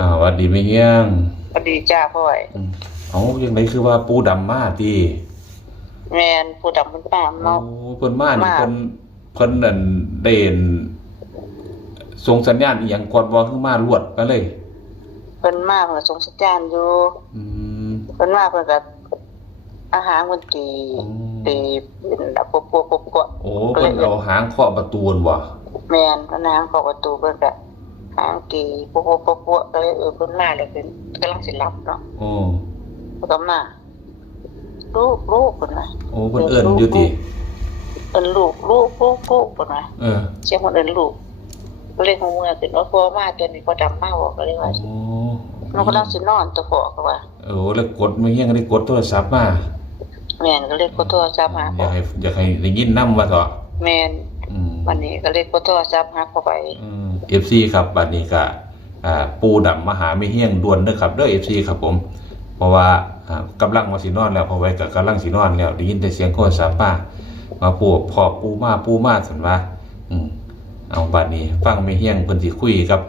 อ่าหวัดดีไม่เฮียงพอดีจ้าพ่อยอืมเอายังไงคือว่าปูดำมาติแมนผู้ดำมันตามโอ้เนาะ เพิ่นมานี่มา เพิ่นเพิ่นนั่นได้เห็นส่งสัญญาณอีหยังก่อนบ่คือมารวดมาเลย เพิ่นมาเพิ่นก็สงสัญญาณอยู่อืม เพิ่นมาเพิ่นก็อาหารคนตีอืม ตีเป็นแบบปัวปัวปัวปัวโอ้เพิ่นเอาหางเคาะประตูนบ่แมนพนางเข้าประตูเพิ่นก็ หางตีปัวปัวปัวปัวก็เลยเออเพิ่นมาเลยเพิ่นกำลังสิหลับเนาะโอ้เพิ่นก็มาลูกลูกเพิ่นว่าโอ้เพิ่นเอิ้นอยู่ติเอิ้นลูกลูกลูกลูกเพิ่นว่าเออเสียงคนเอิ้นลูกก็เลยฮู้ว่าเป็นว่าพ่อมาตัวนี้พอดำมาบอกก็เลยว่าโอ้มันกำลังสินอนตัวพ่อก็ว่าโอ้แล้วกดไม่เฮียงก็ได้กดโทรศัพท์มาแม่นก็เลยกดโทรศัพท์หาอพ่ยาอกให้อยากให้ได้ยินนำว่าเถอะแม่นอืมวันนี้ก็เลยกดโทรศัพท์หาพ่อไป เอฟซีครับบัดนี้ก็อ่าปูดำมาหาไม่เฮี้ยงด่วนเด้อครับเด้อเอฟซีครับผม เพราะว่าอ่ากำลังมาสินอนแล้วพอไว้กับกำลังสินอนแล้วได้ยินแต่เสียงโทรศัพท์ป้ามาปูพอปูมาปูมาสันว่าอืมเอาบัดนี้ฟังไม่เฮี้ยงเพิ่นสิคุยกับ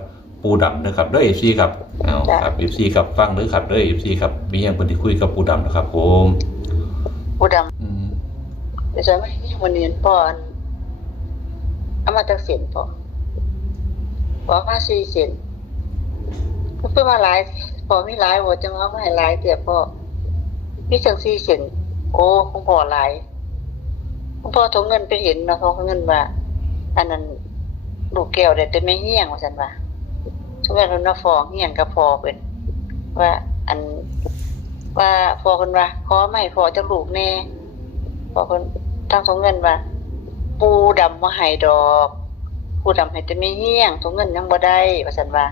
ปูดำเด้อครับเด้อเอฟซีครับเอาครับเอฟซีครับฟังเด้อครับเด้อเอฟซีครับไม่เฮี้ยงเพิ่นสิคุยกับปูดำนะครับผมผู้ดอืมำแต่จะไม่วันนี้พ่ออันเอามาจากเสียนพ่อ พ่อมาสี่สียนก็เพิ่นมาหลายพ่อมีหลายบ่จะมาเอามาให้หลายเตียพ่อมีจังสี่สียนโอ้ของพ่อหลายของพ่อทงเงินไปเห็นนะเขาเงินว่าอันนั้นลูกแก้วได้แต่ไม่เหี้ยงว่าซั่นว่าทุกอย่างเพิ่นมาฟ้องเหี้ยงกับพอเพิ่นว่าอันว่าพ่อเพิ่นว่าขอไม่พ่อจักลูกแน่พ่อเพิ่นตั้งทงเงินว่าปูดำบ่ให้ดอก ปูดำให้แต่ไม่เหี้ยงทงเงินยังบ่ได้ว่าซั่นว่า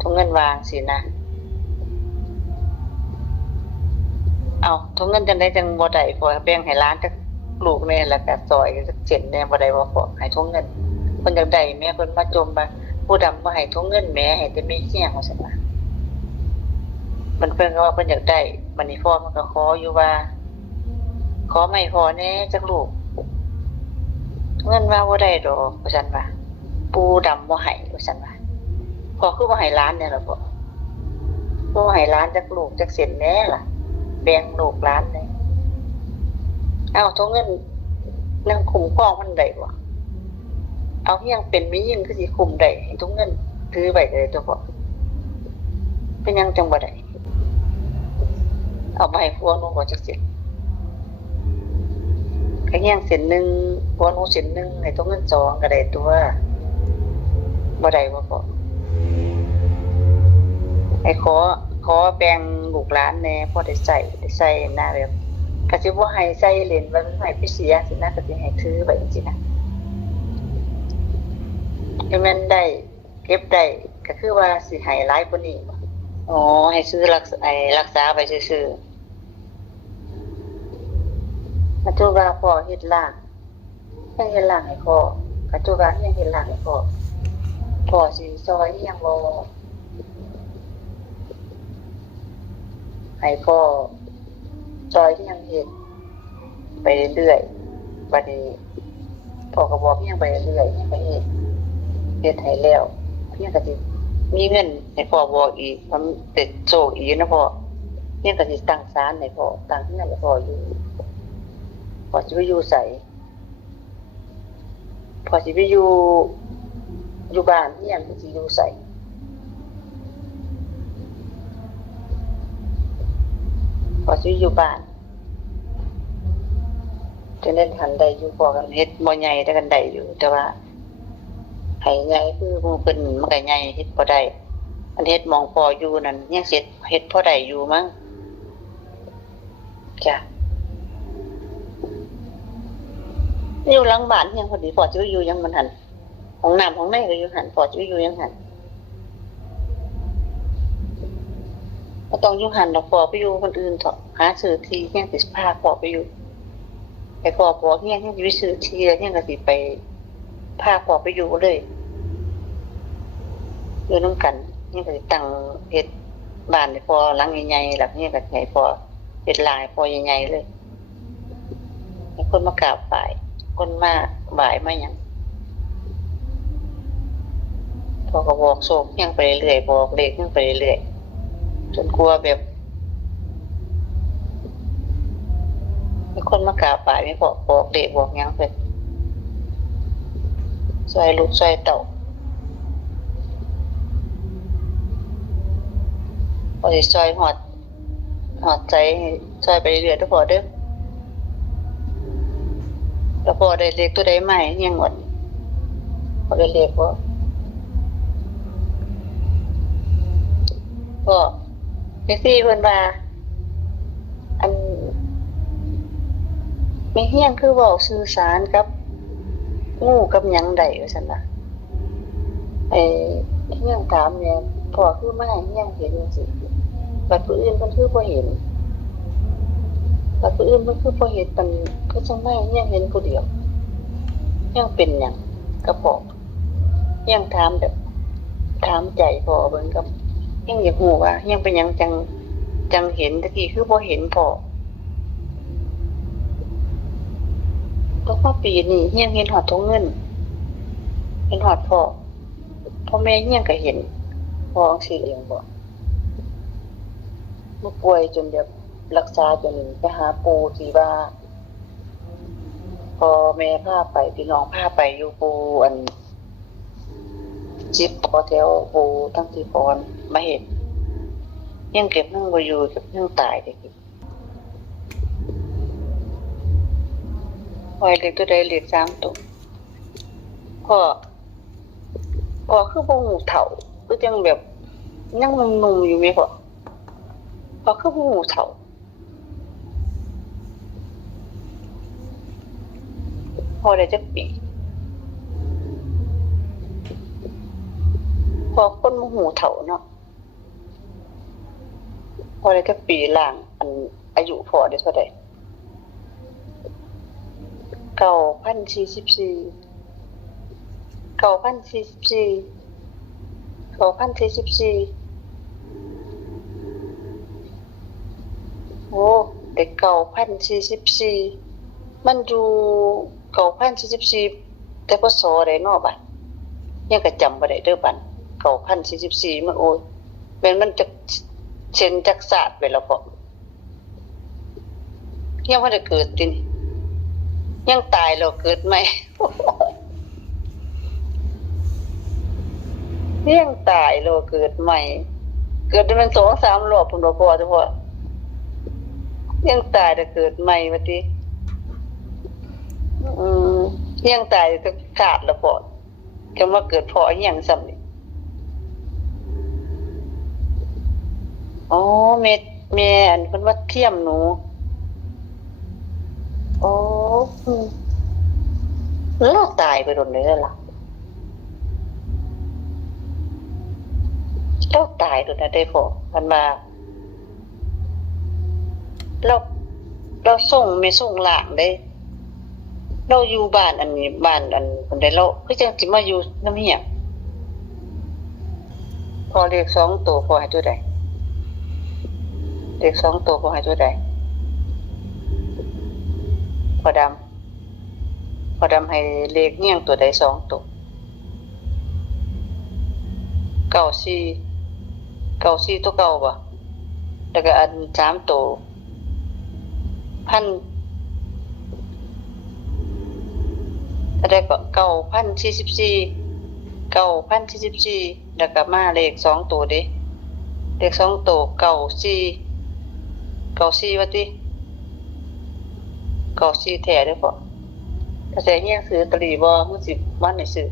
ทุงเงินวางสินะเอาทุงเงินจังได๋จังบ่ได้พอแบ่งให้หล้านจักลูกแน่แล้วก็ซอยจักเจ็ดแน่บ่ได้บ่พอให้ทุงเงินเพิ่นอยากได้แม่เพิ่นมาจมว่าปูดำบ่ให้ทุงเงินแม่ให้แต่ไม่เหี้ยงว่าซั่นว่ามันเพิ่นก็ว่าเพิ่นอยากได้มันนี่พ่อมันก็ขออยู่ว่า ขอไม่พอแน่จักลูกเงินว่าบ่ได้ดอกว่าซั่นว่า ปูดำบ่ให้ว่าซั่นว่าพอคือบ่ให้ล้านเนี่ยล่ะพ่อบ่ให้ล้านจักลูกจักเส้นแน่ล่ะ แบ่งลูกล้านเลยเอ้าทงเงินนั่งคุ้มครองมันได้บ่เอาเฮียงเป็นมียิ่งคือสิคุมได้ให้ทงเงินถือไว้เลยตัวพ่อเป็นยังจังบ่ได้เอาไปให้พวนูก็จักเสร็จก็แย่งเส้นหนึ่งพวกหนูเส้นหนึ่งให้ตัวเงินสองก็ได้ตัว บ่ได้บ่พอให้ขอขอแบ่งลูกหลานแหน่พอได้ใส่ได้ใส่หน้าแบบก็สิบ่ให้ใส่เหรียญไว้มันให้ไปเสียสินะก็สิให้ถือไว้จังซี่นะให้มันได้เก็บได้ก็คือว่าสิให้หลายกว่านี้บ่อ๋อให้ซื้อรักษาไอ้รักษาไปซื่อๆกระจุกาพ่อเฮ็ดล่างยังเฮ็ดล่างให้พ่อกระจุกายังเฮ็ดล่างให้พ่อ พ่อสิซอยยังบ่ให้พ่อซอยที่ยังเฮ็ดไปเรื่อยๆบัดนี้พ่อก็บอกอิหยังไปเรื่อยๆไปเฮ็ดเฮ็ดให้แล้วเพียงก็สิมีเงินให้พ่อบอกอีกมันติดโชคอีกนะพ่อเนี่ยก็สิตั้งศาลให้พ่อตั้งเงินให้พ่ออยู่พ่อสิไปอยู่ใส่พ่อสิไปอยู่ อยู่บ้านเนี่ยก็สิอยู่ใส่พ่อสิอยู่บ้านจะเล่นทันได้อยู่พอกันเฮ็ดบ่ใหญ่แต่กันได้อยู่ แต่ว่าให้ใหญ่คือหมู่เพิ่นมันก็ใหญ่เฮ็ดบ่ได้อันเฮ็ดมองพออยู่นั่นยังเสร็จเฮ็ดพอได้อยู่มั้งจ้ะอยู่หลังบ้านยังพอดีพอจะอยู่ยังมันหัน ของน้ำของในก็อยู่หันพอจะอยู่ยังหันบ่ต้องอยู่หันดอกพอไปอยู่คนอื่นเถอะหาซื้อที่ยังสิพาพอไปอยู่ไปพอพอเฮียยังสิไปซื้อที่แล้วยังก็สิไปพาพอไปอยู่เลยอยู่น้ำกันนี่ก็สิตั้งเฮ็ดบ้านให้พอหลังใหญ่ๆหลังนี้ก็ให้พอเฮ็ดลายพอใหญ่ๆเลยคนมากราบไหว้คนมาไหว้มาหยัง พอก็บอกโศกยังไปเรื่อยๆบอกเลขยังไปเรื่อยๆจนกลัวแบบมีคนมากราบป่ายไม่บอกบอกเลขบอกยังเพิ่นซอยลูกซอยเต่าพอสิซอยหอดหอดใจซอยไปเรื่อยทุกพอเด้อแล้วพอได้เลขตัวใดใหม่ยังหมดพอได้เลขบ่า ก็แท็กซี่เพิ่นว่าอันไม่เฮี้ยงคือเว้าสื่อสารกับงูกับหยังใดว่าซั่นน่ะไอ้เฮี้ยงถามเนี่ยพ่อคือมาให้เฮี้ยงเห็นจังซี่บัดผู้อื่นเพิ่นคือบ่เห็นบัดผู้อื่นเพิ่นคือบ่เห็นปานก็จังได๋เฮี้ยงเห็นผู้เดียวเฮี้ยงเป็นหยังก็พ่อเฮี้ยงถามแบบถามใจพ่อเบิ่งกับ ยังอยากหูว่า ยังเป็นยังจังจังเห็นตะกี้คือพอเห็นพอก็พอปีนี่ยังเห็นหอดทงเงิน เห็นหอดพ่อพ่อแม่ยังก็เห็นพอสิเองบ่เมื่อป่วยจนแบบรักษาจนไปหาปูที่ว่า พอแม่พาไปพี่น้องพาไปอยู่ปูอัน จิบพอแถวโบตั้งที่ปอนมาเห็นยังเก็บนั่งบอยู่เก็บนั่งตายเด็กพอยเล็กตัวใดเล็กสามตัวพ่อพ่อคือบ่หูเถ่าคือจังแบบยังหนุ่มๆอยู่ไหมพ่อพ่อคือบ่หูเถ่าพอได้จักปี อคนโมโหเถ่าเนาะพอได้แค่ปีหลังอันอายุพอได้เท่าไหร่เก้าพันสี่สิบสี่เก้าพันสี่สิบสี่เก้าพันสี่สิบสี่โอ้เด็กเก้าพันสี่สิบสี่มันดูเก้าพันสี่สิบสี่แต่พศอะไรเนาะบัดยังก็จำบ่ได้เด้อบัด เก้าพันสี่สิบสี่มันโอ้ยแม่นมันจะเช่นจักศาสตร์ไปแล้วพอยังว่าจะเกิดตินยังตายแล้วเกิดไหมยังตายแล้วเกิดใหม่ เกิดได้มันสองสามรอบพุ่นบ่พอเฉพาะยังตายแต่เกิดใหม่ว่าติอืมยังตายจะขาดแล้วพอจะมาเกิดพออีหยังซ้ำนี่ อ๋อแม่แม่อันเพิ่นว่าเทียมหนูโอ้อืมเราตายไปโดนเลยแล้วล่ะเราตายโดนนะได้พอมันมาเราเราส่งไม่ส่งหลางได้ เราอยู่บ้านอันนี้บ้านอันคนใดเราคือจังสิมาอยู่น้ำเหี้ยพอเรียกสองตัวพอให้ตัวใด เด็กสองตัวพอให้ตัวใดพอดำพอดำให้เลขเงี้ยงตัวใดสองตัวเก้าสี่เก้าสี่ตัวเก้าบ่แล้วก็อันสามตัวพันอะไรก็เก้าพันสี่สิบสี่เก้าพันสี่สิบสี่แล้วก็มาเลขสองตัวเด้เลขสองตัวเก้าสี่ เก่าซีว่าติเก่าซีแท้เด้อบ่ถ้าแต่เฮียงซื้อตรีบ่มันสิบวันไหนซื้อ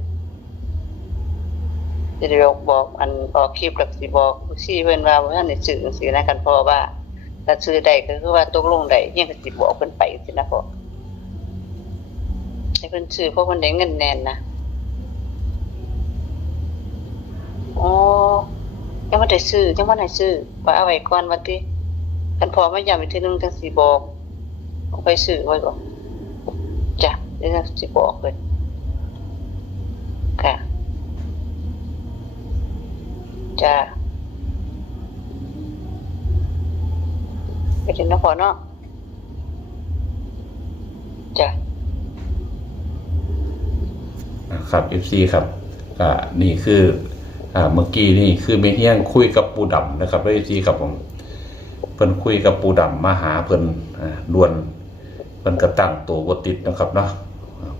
จะได้บอกบอกอันออกคลิปแล้วสิบอกซีเพิ่นว่าบ่ทันได้ซื้อจังซี่นะกันพราะว่าถ้าซื้อได้ก็คือว่าตกลงได้เฮียงก็สิบอกเพิ่นไปสินะพ่อให้เพิ่นซื้อเพราะเพิ่นได้เงินแน่นนะอ๋อยังบ่ได้ซื้อยังบ่ได้ซื้อว่าเอาไว้ก่อนว่า ติคันพอไม่ยามอีกทีนึงจังสิบอกเอาไปซื้อไว้ก่อนจ้ะเดี๋ยวจังสิบอกเลยค่ะจ้ะไปถึงนครเนาะจ้ะครับ FC ครับก็นี่คืออ่าเมื่อกี้นี่คือเมเฮียงคุยกับปูดำนะครับด้วยจีครับผม เพิ่นคุยกับปูดำมาหาเพิ่นด่วนเพิ่นก็ตั้งตัวบติดนะครับเนาะ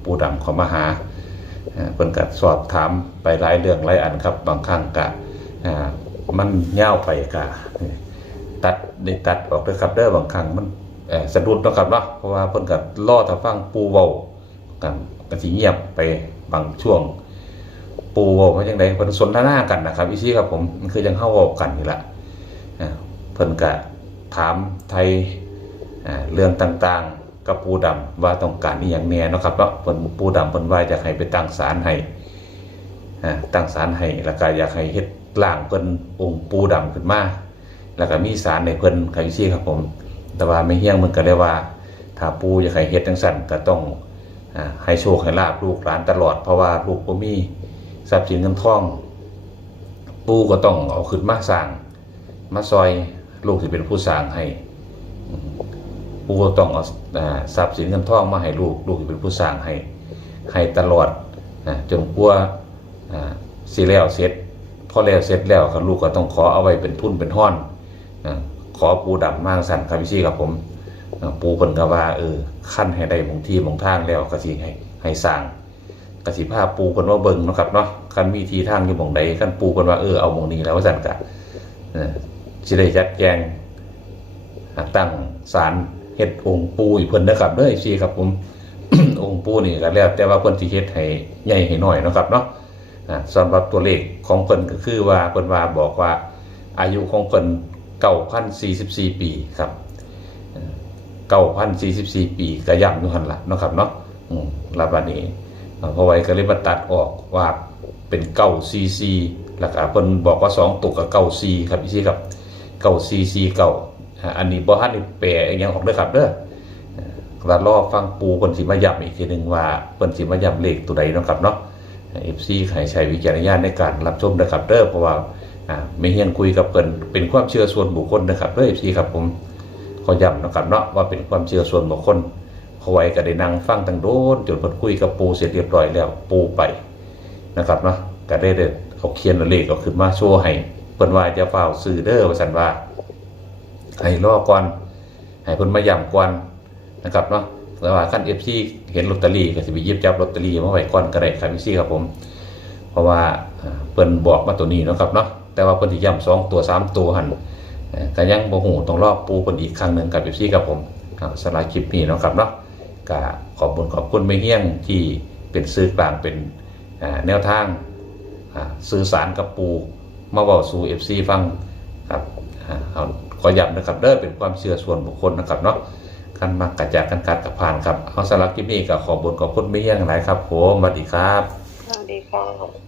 ปูดำเขามาหาเพิ่นก็สอบถามไปหลายเรื่องหลายอันครับ บางครั้งก็อ่ามันยาวไปก็ตัดได้ตัดออกเด้อครับเด้อบางครั้งมันสะดุดนะครับเนาะเพราะว่าเพิ่นก็รอถ้าฟังปูเว้ากันก็สิเงียบไปบางช่วง ปูบอกว่าจังไดเพิ่นสนทนากันนะครับอีซี่ครับผมมันคือจังเฮาเว้ากันนี่ละเพิ่นก็ ถามไทยเรื่องต่างๆ กับปูดำว่าต้องการอีหยังแน่เนาะครับเนาะเพิ่นปูดำเพิ่นว่าอยากให้ไปตั้งศาลให้ตั้งศาลให้แล้วก็อยากให้เฮ็ดร่างเพิ่นองค์ปูดำขึ้นมาแล้วก็มีศาลให้เพิ่นครับอีซี่ครับผม แต่ว่าไม่เฮี้ยงมันก็ได้ว่า ถ้าปูอยากให้เฮ็ดจังซั่นก็ต้องให้โชคให้ลาบลูกหลานตลอดเพราะว่าลูกบ่มีทรัพย์สินเงินทอง ปูก็ต้องเอาขึ้นมาสร้างมาซอย ลูกที่เป็นผู้สร้างให้อืมปู่ก็ต้องเอาทรัพย์สินเงินทองมาให้ลูก ลูกที่เป็นผู้สร้างให้ให้ตลอดนะจนกว่าสิแล้วเสร็จพอแล้วเสร็จแล้วลูกก็ต้องขอเอาไว้เป็นทุนเป็นห้อนนะขอปูดำมากสั่นครับพี่ซี่ครับผมปูเพิ่นกว่าเออขั้นให้ได้หมองที่หมองทางแล้วก็สิให้ให้สร้างกระสิภาปูคนว่าเบิ่งนะครับเนาะคันมีทีทางอยู่มองใดคันปูคนว่าเออเอามองนี้แล้วว่าซั่นกะ สิได้จัดแจงตั้งศาลเฮ็ดองค์ปูอีกเพิ่นนะครับเด้อสิครับผม องค์ปูนี่ก็แล้วแต่ว่าเพิ่นสิเฮ็ดให้ใหญ่ให้น้อยนะครับเนาะสำหรับตัวเลขของเพิ่นก็คือว่าเพิ่นว่าบอกว่าอายุของเพิ่น9,044ปีครับ9,044ปีก็ย่ำอยู่หันละนะครับเนาะล้วบัดนี้พราะไว้ก็เลยมาตัดออกว่าเป็นเก้าซีซีแล้วก็เพิ่นบอกว่าสองตุกกับเก้าซีครับพี่ซีครับ เก้าซีซีเก้าอันนี้บ่ทันได้แปลอหยังออกเด้อครับเด้อก็รอฟังปูเพิ่นสิมาย้ำอีกทีหนึ่งว่าเพิ่นสิมาย้ำเลขตัวใดเนาะครับเนาะ FC ให้ใช้วิจารณญาณในการรับชมนะครับเด้อเพราะว่าไม่เฮียนคุยกับเพิ่นเป็นความเชื่อส่วนบุคคลนะครับเด้อ FC ครับผมขอย้ำนะครับเนาะว่าเป็นความเชื่อส่วนบุคคลเขาไว้ก็ได้นั่งฟังตั้งโดนจนเพิ่นคุยกับปูเสร็จเรียบร้อยแล้วปูไปนะครับเนาะก็ได้เด้เอาเขียนเลขเอาขึ้นมาโชว์ให้ เพิ่นว่าจะเฝ้าซื้อเด้อว่าซั่นว่าให้รอก่อนให้เพิ่นมาย้ำก่อนนะครับเนาะแต่ว่าคัน FC เห็นลอตเตอรี่ก็สิไปยิบจับลอตเตอรี่มาไว้ก่อนก็ได้ครับพี่ซี่ครับผม เพราะว่าเพิ่นบอกมาตัวนี้นะครับเนาะแต่ว่าเพิ่นสิย้ำสองตัวสามตัวหันก็ยังบ่ฮู้ต้องรอปูเพิ่นอีกครั้งหนึ่งกับ FC ครับผมอ่าสำหรับคลิปนี้นะครับเนาะก็ขอบคุณขอบคุณไม่เฮี้ยงที่เป็นซื้อกลางเป็นแนวทางสื่อสารกับปู มาบอกสู่เอฟซีฟังครับอ่าเอาขอย้ำนะครับเด้อเป็นความเชื่อส่วนบุคคลนะครับเนาะกันมากกระจากกันกัดกับผ่านครับเอาสำหรับคลิปนี้กับขอบบนขอบคุณไม่แย่งหลายครับผมสวัสดีครับสวัสดีครับ